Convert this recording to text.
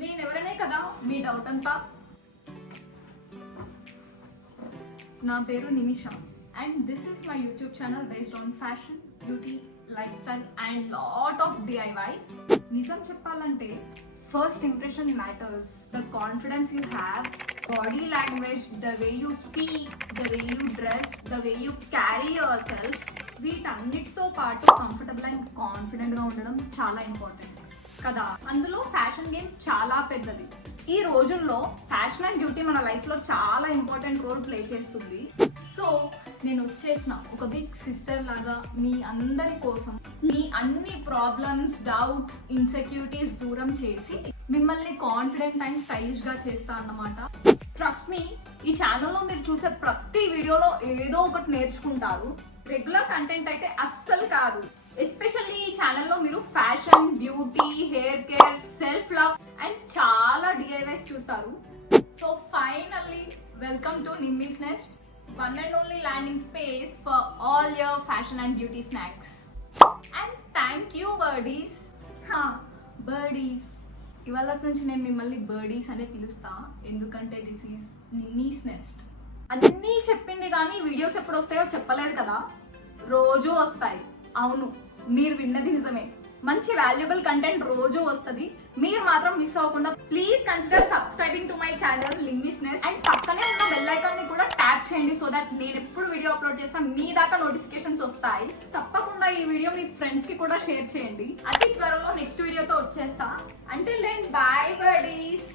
నేనెవరనే కదా మీ డౌట్ అంతా. నా పేరు Nimisha and this is my YouTube channel based on fashion, beauty, lifestyle and lot of DIYs. నిజం చెప్పాలంటే first impression matters. The confidence you have, body language, the way you speak, the way you dress, the way you carry yourself, వీటన్నిటితో పాటు comfortable and కాన్ఫిడెంట్గా ఉండడం చాలా important కదా. అందులో fashion game చాలా పెద్దది. ఈ రోజుల్లో ఫ్యాషన్ అండ్ బ్యూటీ మన లైఫ్లో చాలా ఇంపార్టెంట్ రోల్ ప్లే చేస్తుంది. సో నేను వచ్చేసిన ఒక బిగ్ సిస్టర్ లాగా మీ అందరి కోసం మీ అన్ని ప్రాబ్లమ్స్, డౌట్స్, ఇన్సెక్యూరిటీస్ దూరం చేసి మిమ్మల్ని కాన్ఫిడెంట్ అండ్ స్టైలిష్గా చేస్తా అన్నమాట. ట్రస్ట్ మీ, ఈ ఛానల్లో మీరు చూసే ప్రతి వీడియోలో ఏదో ఒకటి నేర్చుకుంటారు. రెగ్యులర్ కంటెంట్ అయితే అస్సలు కాదు. ఎస్పెషల్లీ ఈ ఛానల్లో మీరు fashion, beauty, hair care, self love and చాలా DIYs చూస్తారు. So finally welcome to Nimmi's Nest, one and only landing space for all your fashion and beauty snacks. And thank you birdies. Birdies. ఇవాళ నుంచి నేను మిమ్మల్ని బర్డీస్ అనే పిలుస్తా, ఎందుకంటే దిస్ ఈజ్ నిమ్మీస్ నెస్ట్. అన్నీ చెప్పింది కానీ వీడియోస్ ఎప్పుడు వస్తాయో చెప్పలేదు కదా. రోజు వస్తాయి. అవును, మీరు విన్నది నిజమే. మంచి వాల్యుబుల్ కంటెంట్ రోజు వస్తుంది. మీరు మాత్రం మిస్ అవ్వకుండా please consider subscribing to my channel Nimmi's Nest and పక్కనే ఉన్న బెల్ ఐకాన్ ని కూడా ట్యాప్ చేయండి సో దట్ నేను ఎప్పుడు వీడియో అప్లోడ్ చేసినా మీ దాకా నోటిఫికేషన్స్ వస్తాయి. తప్పకుండా ఈ వీడియో మీ ఫ్రెండ్స్ కి కూడా షేర్ చేయండి. అతి త్వరలో నెక్స్ట్ వీడియోతో వచ్చేస్తా. Until then bye బర్డీస్.